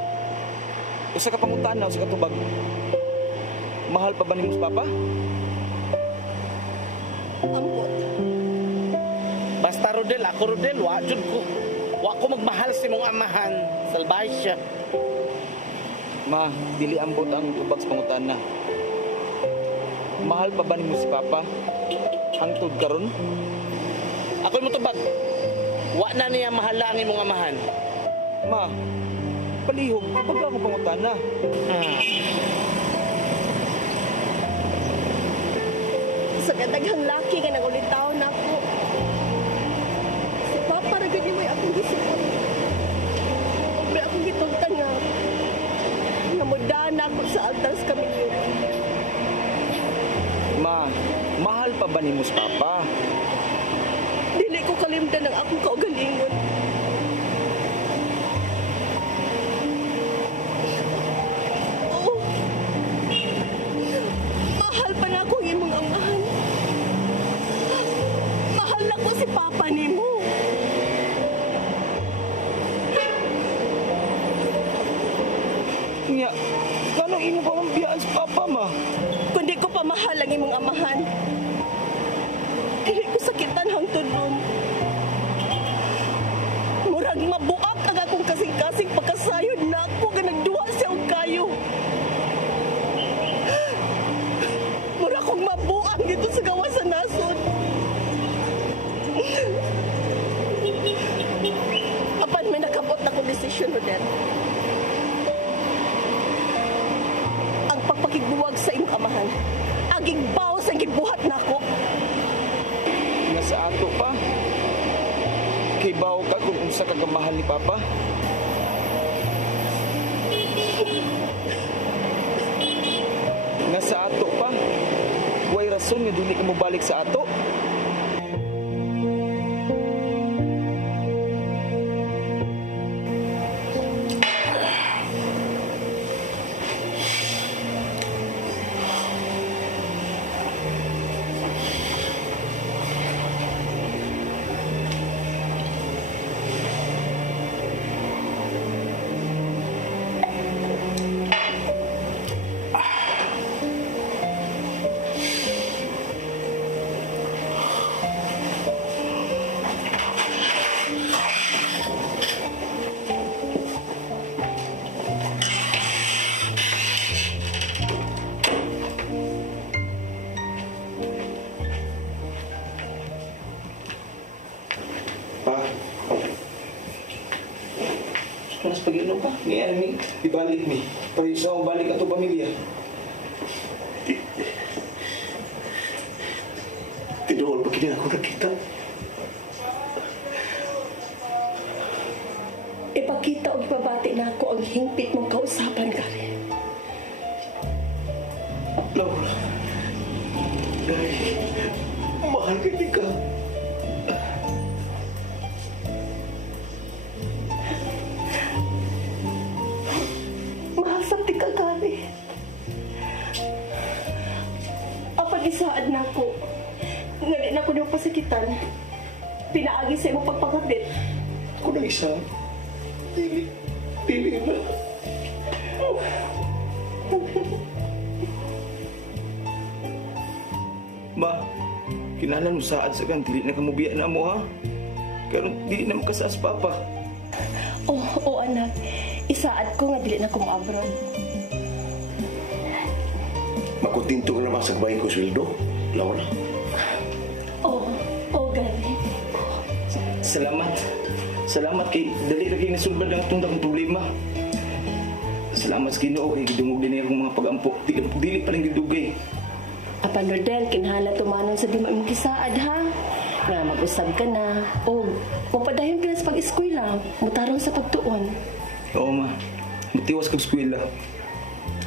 usa ka pangutana, usa ka tubag. Mahal pa ba nimo sa papa? Ambot. Basta Rodel, ako Rodel, wa jud ko. Wa ko magmahal sa imong amahan. Salbahe siya. Ma, dili ambot ang tubag sa pangutana. Mahal pa ba nimo si papa? Hangtod karon? Ako mo tubag. Wa na niya mahala ang imong amahan. Ma, palihog, kapag ako pangutana. Sa kadaghang laki nga nangulitaw na ako. Si Papa ragad niyo may akong gisipon. O may akong gitungtan nga. Namudahan na ako sa altar sa kamilyo. Ma, mahal pa ba nimo si papa? Dili ko kalimdan ang akong kaugalingon. Oo. Mahal pa na ako ang imong amahan. Mahal na ko si Papa nimo. Nga, kanong imo pa mambiyaan si papa, ma? Kundi ko pa mahal ang imong amahan. Dili ko sakitan hangtod ron. Murag mabuak ang akong kasing-kasing pagkasayod na ako nga nagduwa siya og kayo. Murag akong mabuak dito sa gawas sa nasod. Apan may nakabot na kong desisyon, Rodel. Ang pagpakigbuwag sa imong amahan, aging baw sa gibuhat na ako. Nga sa ato pa? Kay bawo ka kung unsa ka kamahal ni papa? Nga sa ato pa? Way rason nga dili ka mo balik sa ato? Mas pag-inom pa, ngayon mi, ibalik mi. Pwede siya akong balik ato pamilya. Tinuol pa kini ako nakita. Ipakita o ibabati na ako ang hingpit mong kausapan, Gary. Laura, dahil mahal ka ka. Mahal sa tika, Gary. Apan Pag-isaad na ko. Ngayon ako ng pasakitan. Pinaagi sa iyong pagpakabit. Ako na isa. Dili na. Ma, kinalan mo saad sa kan, dili na kamubiya na mo ha. Karon dili na makasaas papa. Oo, anak. Isaad ko nga dili na ko abroad. Makutinto ka naman sa kabayin ko, sweldo. Lawa na. Oo, gani. Salamat. Salamat kay dali ra kay nasulbad ang atong dakong problema. Salamat sa Ginoo kay gidungog din akong mga pag-ampo. Dili pa rin gidugay. Apan Rodel, kinhala tumanon sa di mo gisaad ha. Nga mag-usab ka na. O, mapadayon ka na sa pag-eskwela. Mutarong sa pagtuon. Oo ma, mutiwas kong eskwela.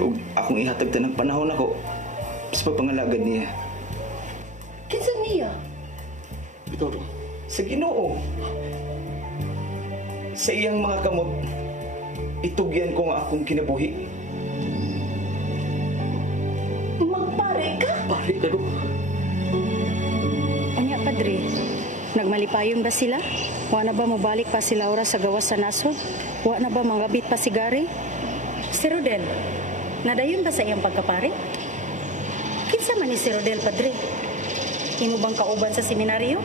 O akong ihatag ta ng panahon ako sa pagpangalagad niya. Kinsa niya? Ito rin. Sa Ginoo. Sa iyang mga kamot, itugyan ko nga akong kinabuhi. Magpare ka? Pare ka ro. Anya, Padre, nagmalipayon ba sila? Wa na ba mabalik pa si Laura sa gawas sa nasod? Wa na ba mangabit pa si Gary? Si Rodel, nadayon ba sa iyang pagkapare? Kinsa man ni si Rodel, Padre? Imo bang kauban sa seminaryo?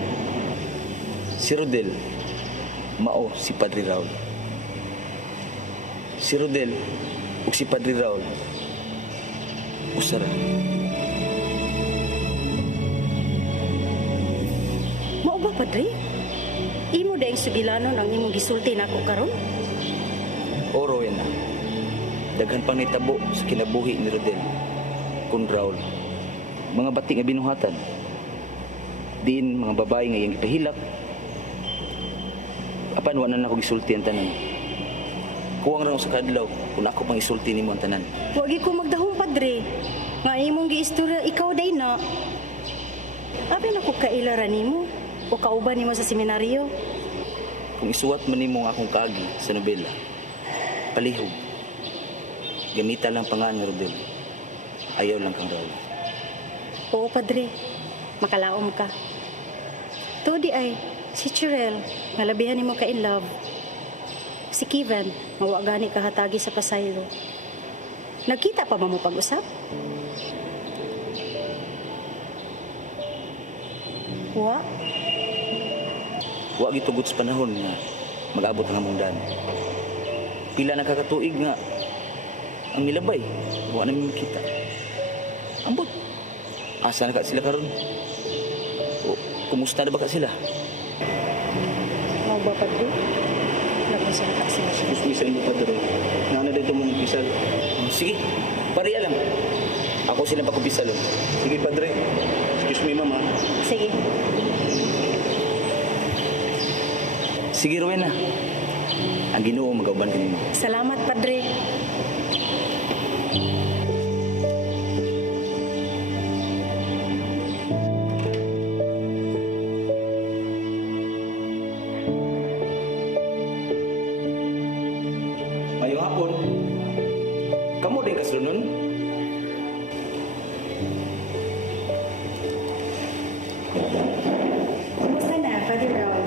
Si Rodel, mao si Padre Raul. Si Rodel ug si Padre Raul usara. Mao ba, Padre? Imo daing sugilanon ang imong gisulti nako karon? Oro yan na. Daghan pang nitabo sa kinabuhi ni Rodel kun Raul. Mga bati nga binuhatan. Diin mga babae nga iyang gipahilak. Apan wa na ako gisulti ang tanan. Kuwang ra sa kadlaw kung ako pang isulti nimo ang tanan. Wagi ko magdahong, Padre. Nga imong giistorya ikaw day na. Abi na ko kailaran nimo o kauban nimo sa seminaryo. Kung isuwat man nimo ang akong kaagi sa nobela, palihog. Gamita lang pangalan ni Rodel. Ayaw lang kang Raul. Oo, Padre. Makalaom ka. Todi ay, si Chirel, malabihan nimo ka in love. Si Kevin, mawagani kahatagi sa pasaylo. Nagkita pa ba mo pag-usap? Wa? Wa gitugot sa panahon nga mag-abot ang mundan. Pila na kakatuig nga ang milabay, wa na makita. Ambot. Asa na ka sila karon? O kumusta na ba ka sila? Mau ba, Padre? Napasal ka sila. Gusto sa inyo, Padre. Nana dito mo pisal. Sige, pariya lang. Ako silang pakupisal. Sige, Padre. Excuse me, Mama. Sige. Sige, Rowena. Ang Ginoo magauban kanimo. Salamat, Padre. Mayong hapon. Kamu din kasunod? Kumusta na, Padre Raul?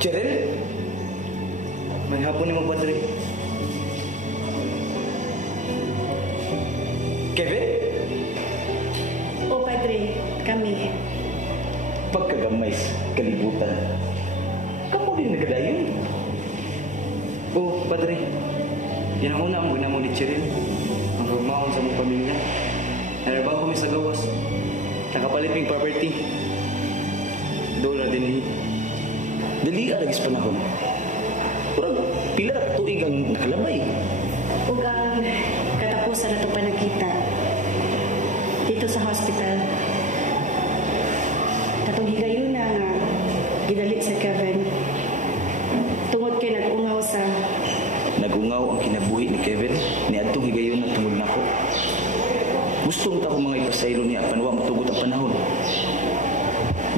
Cheryl? May hapon ni mo, Padre. Kevin? O, Padre, kami. Pagkagamay sa kalibutan. Kamu din nagdayon. Oh, Padre. Yan ang una ang ginamo ni Cheryl. Ang pagmahon sa mong pamilya. Narabaw kami sa gawas. Nakapalit ng property. Dolar din ni. Dali aragis panahon. Kurang pila ra tuig ang nakalabay. Ug ang katapusan na ito pa nagkita dito sa hospital. Katong higayon na nga gidalit sa Kevin. Tungod kay nag-ungaw sa Nagungaw ang kinabuhi ni Kevin ni adtong higayon ang tungod nako. Gusto ta ko mga ipasaylo niya apan wa matugot ang panahon.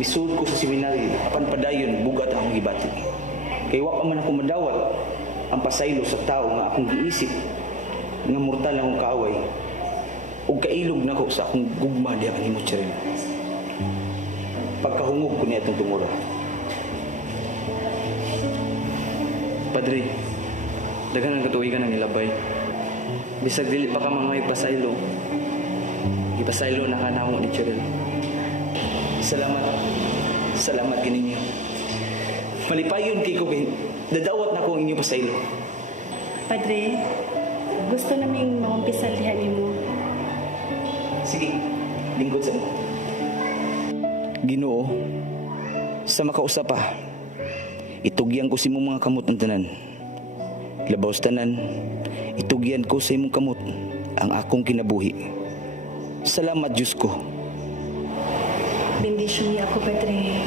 Misud ko sa seminary apan padayon bugat akong gibati. Kay wa pa man ako madawat ang pasaylo sa tao nga akong giisip nga mortal akong kaaway. ug kailog nako sa akong gugma diha kanimo Cheryl. Pagkahungog ko niya itong tumura. Padre, daghan ang katuigan ng nilabay. Bisag dili pa ka mga ipasaylo. Ipasaylo na ka namo ni Cheryl. Salamat. Salamat kininyo. Malipayon kay ko kay dadawat na ko ang inyo pasaylo. Padre, gusto naming maumpisal diha nimo. Sige, lingkod sa mo. Ginoo, sa makausap pa, itugyan ko sa imong mga kamot ang tanan. Labaw sa tanan, itugyan ko sa imong kamot ang akong kinabuhi. Salamat, Diyos ko. Bendisyon niya ako, Padre.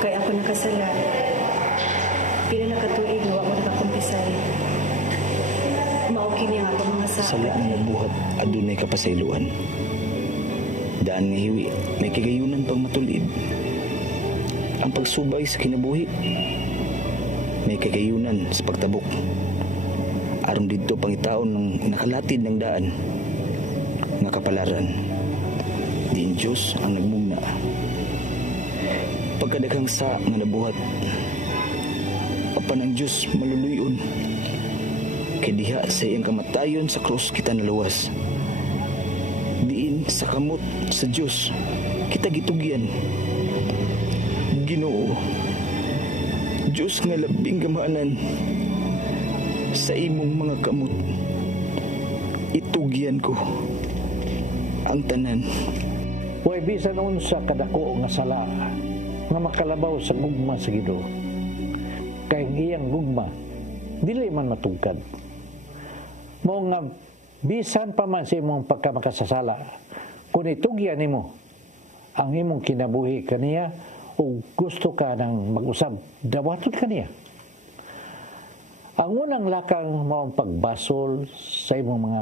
Kaya ako nakasala. Pila na katuig na ako nakakumpisal. Maukin niya ako mga sa... Sala ang nabuhat, adunay kapasayloan. Daan nga hiwi, may kagayunan pang matulid. Ang pagsubay sa kinabuhi, may kagayunan sa pagtabok. Aron dito pangitaon ng nakalatid ng daan, nga kapalaran. Diin Diyos ang nagmugna. Pagkadaghang sa nga nabuhat, apan ang Diyos maluluyon. Kay diha sa iyang kamatayon sa krus kita naluwas. Diin sa kamot sa Diyos kita gitugyan. Ginoo, Diyos nga labing gamanan, sa imong mga kamot itugyan ko ang tanan. Huwag bisan unsa kadako nga sala nga makalabaw sa gugma sa Ginoo. Kay iyang gugma dili man matugkad. Mao nga bisan pa man sa imong pagkamakasasala, kung itugyan nimo ang imong kinabuhi kaniya o gusto ka nang mag-usab, dawaton kaniya. Ang unang lakang mao ang pagbasol sa imong mga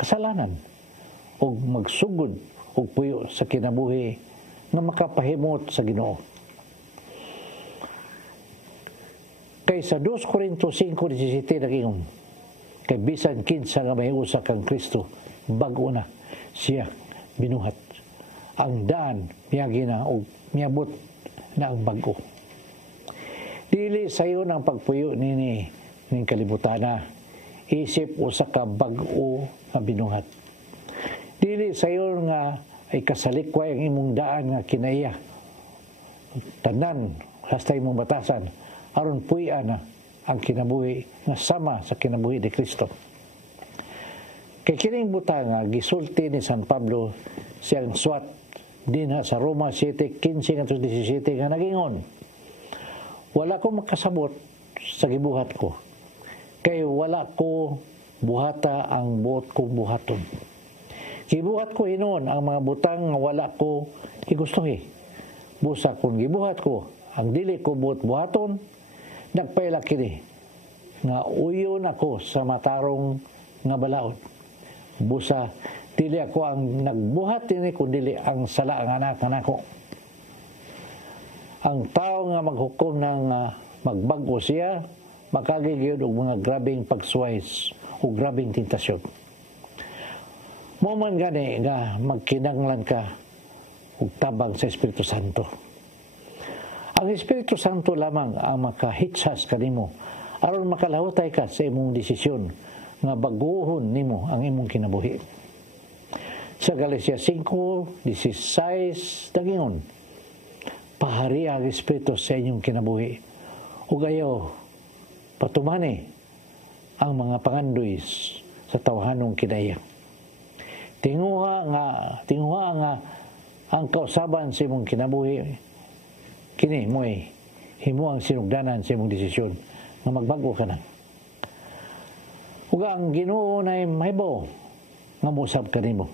kasalanan o magsugod o puyo sa kinabuhi nga makapahimot sa Ginoo. Kay sa 2 Corinto 5:17 nagingon, kay bisan kinsa nga mahiusa kang Kristo, bag-o na siya binuhat. Ang daan miyagi na o miyabot na ang bag-o. Dili sayo ng pagpuyo nini ning kalibutana, isip usa ka bag-o nga binuhat. Dili sayo nga ay kasalikway ang imong daan nga kinaiya. Tanan hasta imong batasan aron puy-an na ang kinabuhi nga sama sa kinabuhi ni Kristo. Kay kining butanga gisulti ni San Pablo siyang suwat dinha sa Roma 7:15-17 nga nagingon, wala ko makasabot sa gibuhat ko, kay wala ko buhata ang buot kong buhaton. Gibuhat ko hinon ang mga butang nga wala ko igustuhi. Busa kung gibuhat ko ang dili ko buot buhaton, nagpaila kini nga uyon ako sa matarong nga balaod. Busa dili ako ang nagbuhat ini kundi ang sala ang anak nako. Ang tao nga maghukom ng magbag-o siya, makagigiyod og mga grabing pagsuways o grabing tentasyon. Mo man gani nga magkinanglan ka og tabang sa Espiritu Santo. Ang Espiritu Santo lamang ang makahitsas kanimo aron makalahutay ka sa imong desisyon nga baguhon nimo ang imong kinabuhi. Sa Galatia 5:16 dagingon, pahari ang Espiritu sa inyong kinabuhi ug ayaw patumani ang mga pangandoy sa tawhanong kinaiya. Tinguha nga ang kausaban sa imong kinabuhi kini mo'y himo ang sinugdanan sa imong desisyon nga magbago ka na. Ug ang Ginoo nay mahibaw nga musab kanimo.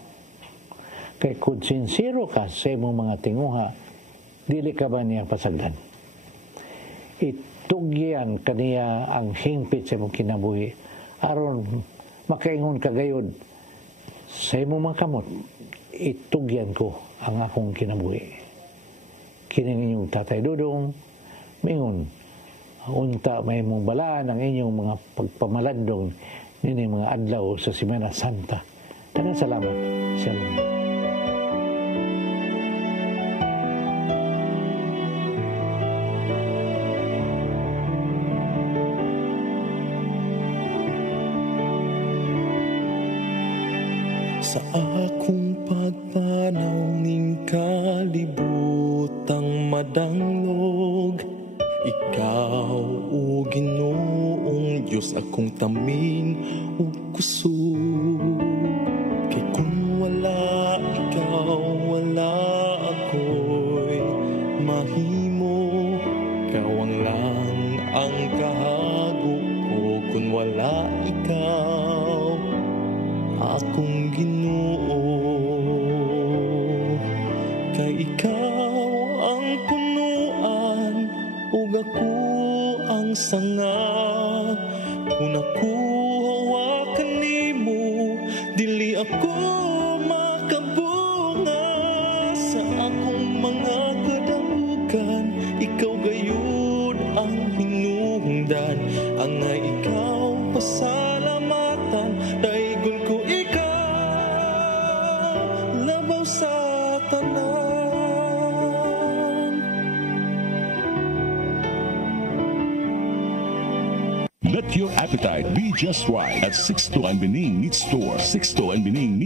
Kay kung sincero ka sa imong mga tinguha, dili ka ba niya pasagdan? Itugyan kaniya ang hingpit sa imong kinabuhi aron makaingon ka gayud sa imong mga kamot. Itugyan ko ang akong kinabuhi. Kining inyong Tatay Dudong, mingon, unta may mong balaan ang inyong mga pagpamalandong nining mga adlaw sa Semana Santa. Daghang salamat. Shalom. Sa akong pagpanaw ning kalibutang madanglog, ikaw o Ginoong Diyos akong tamin o kusog. Kay kung wala ikaw, wala ako'y mahimo. Kawang lang ang kahago ko kung wala ikaw, akong Ginoo. Kay ikaw ang punuan ug ako ang sanga. Kung ako hawakan nimo, dili ako makabunga. Sa akong mga kadahugan, ikaw gayud ang hinungdan. Ang nga ikaw pasalamatan, daigon ko ikaw labaw sa tanan. Let your appetite be just right at Sixto and Bening Meat Store. Sixto and Bening Meat